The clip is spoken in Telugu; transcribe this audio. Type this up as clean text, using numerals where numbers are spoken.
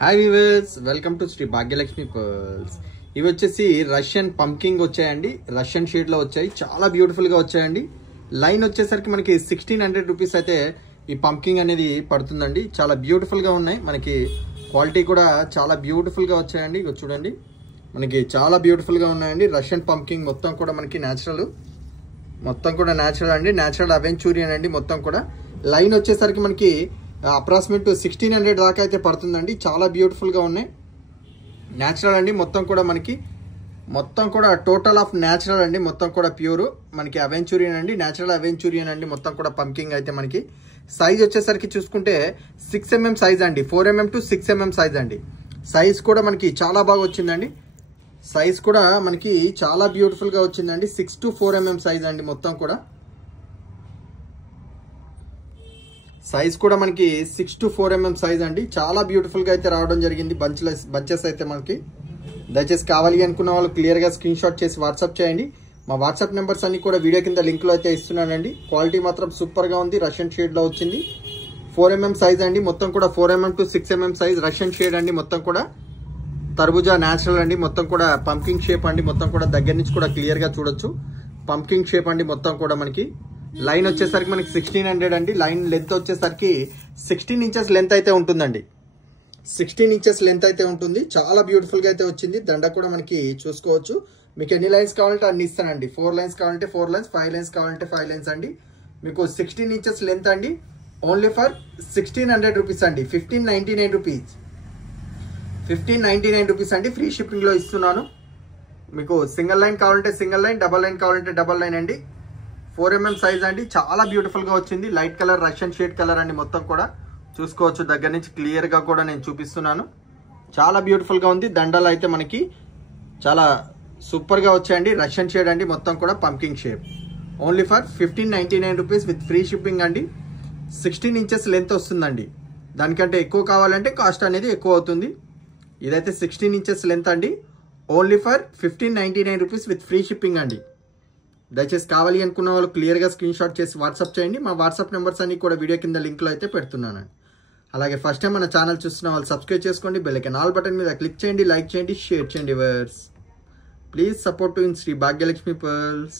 Hi viewers, welcome to Shri Bhagyalakshmi pearls. ఇవి వచ్చేసి రష్యన్ పంకింగ్ వచ్చాయండి. రష్యన్ షేడ్ లో వచ్చాయి, చాలా బ్యూటిఫుల్ గా వచ్చాయండి. లైన్ వచ్చేసరికి మనకి 1600 రూపీస్ అయితే ఈ పంకింగ్ అనేది పడుతుందండి. చాలా బ్యూటిఫుల్ గా ఉన్నాయి, మనకి క్వాలిటీ కూడా చాలా బ్యూటిఫుల్ గా వచ్చాయండి. ఇక చూడండి, మనకి చాలా బ్యూటిఫుల్ గా ఉన్నాయండి. రష్యన్ పంకింగ్ మొత్తం కూడా మనకి న్యాచురల్, మొత్తం కూడా న్యాచురల్ అండి. న్యాచురల్ అవెంచూరియన్ అండి. మొత్తం కూడా లైన్ వచ్చేసరికి మనకి అప్రాక్సిమేట్ 1600 దాకా అయితే పడుతుందండి. చాలా బ్యూటిఫుల్ గా ఉన్నాయి, న్యాచురల్ అండి. మొత్తం కూడా మనకి మొత్తం కూడా టోటల్ ఆఫ్ న్యాచురల్ అండి. మొత్తం కూడా ప్యూర్ మనకి అవెంచూరియన్ అండి, న్యాచురల్ అవెంచూరియన్ అండి. మొత్తం కూడా పంకింగ్ అయితే మనకి సైజ్ వచ్చేసరికి చూసుకుంటే 6mm సైజ్ అండి. 4mm to 6mm సైజ్ అండి. సైజ్ కూడా మనకి చాలా బాగా వచ్చిందండి. సైజ్ కూడా మనకి చాలా బ్యూటిఫుల్ గా వచ్చిందండి. 6 to 4mm సైజ్ అండి. మొత్తం కూడా సైజ్ కూడా మనకి 6 to 4mm సైజ్ అండి. చాలా బ్యూటిఫుల్ గా అయితే రావడం జరిగింది. బంచెస్ అయితే మనకి దయచేసి కావాలి అనుకున్న వాళ్ళు క్లియర్ గా స్క్రీన్ షాట్ చేసి వాట్సాప్ చేయండి. మా వాట్సాప్ నెంబర్స్ అన్ని కూడా వీడియో కింద లింక్ లో అయితే ఇస్తున్నానండి. క్వాలిటీ మాత్రం సూపర్ గా ఉంది. రష్యన్ షేడ్ లో వచ్చింది. 4mm సైజ్ అండి. మొత్తం కూడా 4mm to 6mm size Russian shade అండి. మొత్తం కూడా తర్బుజా న్యాచురల్ అండి. మొత్తం కూడా పంకింగ్ షేప్ అండి. మొత్తం కూడా దగ్గర నుంచి కూడా క్లియర్ గా చూడొచ్చు. పంకింగ్ షేప్ అండి. మొత్తం కూడా మనకి లైన్ వచ్చేసరికి మనకి 1600 అండి. లైన్ లెంత్ వచ్చేసరికి 16 ఇంచెస్ లెంత్ అయితే ఉంటుందండి. 16 ఇంచెస్ లెంత్ అయితే ఉంటుంది. చాలా బ్యూటిఫుల్ గా అయితే వచ్చింది. దండ కూడా మనకి చూసుకోవచ్చు. మీకు ఎన్ని లైన్స్ కావాలంటే అన్ని ఇస్తానండి. 4 లైన్స్ కావాలంటే 4 లైన్స్, 5 లైన్స్ కావాలంటే 5 లైన్స్ అండి. మీకు 16 ఇంచెస్ లెంత్ అండి. ఓన్లీ ఫర్ 1600 రూపీస్ అండి. 1599 రూపీస్, 1599 రూపీస్ అండి. ఫ్రీ షిప్పింగ్ లో ఇస్తున్నాను. మీకు సింగిల్ లైన్ కావాలంటే సింగిల్ లైన్, డబల్ లైన్ కావాలంటే డబల్ లైన్ అండి. 4mm సైజ్ అండి. చాలా బ్యూటిఫుల్ గా వచ్చింది. Light colour Russian shade colour అండి. మొత్తం కూడా చూసుకోవచ్చు. దగ్గర నుంచి క్లియర్ గా కూడా నేను చూపిస్తున్నాను. చాలా బ్యూటిఫుల్ గా ఉంది. దండలు అయితే మనకి చాలా సూపర్ గా వచ్చాయండి. రష్యన్ షేడ్ అండి. మొత్తం కూడా పంకింగ్ shape. Only for 1599 rupees with free shipping అండి. 16 ఇంచెస్ లెంత్ వస్తుందండి. దానికంటే ఎక్కువ కావాలంటే కాస్ట్ అనేది ఎక్కువ అవుతుంది. ఇదైతే 16 ఇంచెస్ లెంత్ అండి. Only for 1599 rupees with free shipping అండి. దయచేసి కావాలి అనుకున్న వాళ్ళు క్లియర్ గా స్క్రీన్ షాట్ చేసి వాట్సాప్ చేయండి. మా వాట్సాప్ నెంబర్స్ అన్ని కూడా వీడియో కింద లింక్ లో అయితే పెడుతున్నానండి. అలాగే ఫస్ట్ టైం మన ఛానల్ చూస్తున్న వాళ్ళు సబ్స్క్రైబ్ చేసుకోండి. బెల్ ఐకాన్ ఆల్ బటన్ మీద క్లిక్ చేయండి. లైక్ చేయండి, షేర్ చేయండి. Please support to in Shri Bhagyalakshmi pearls.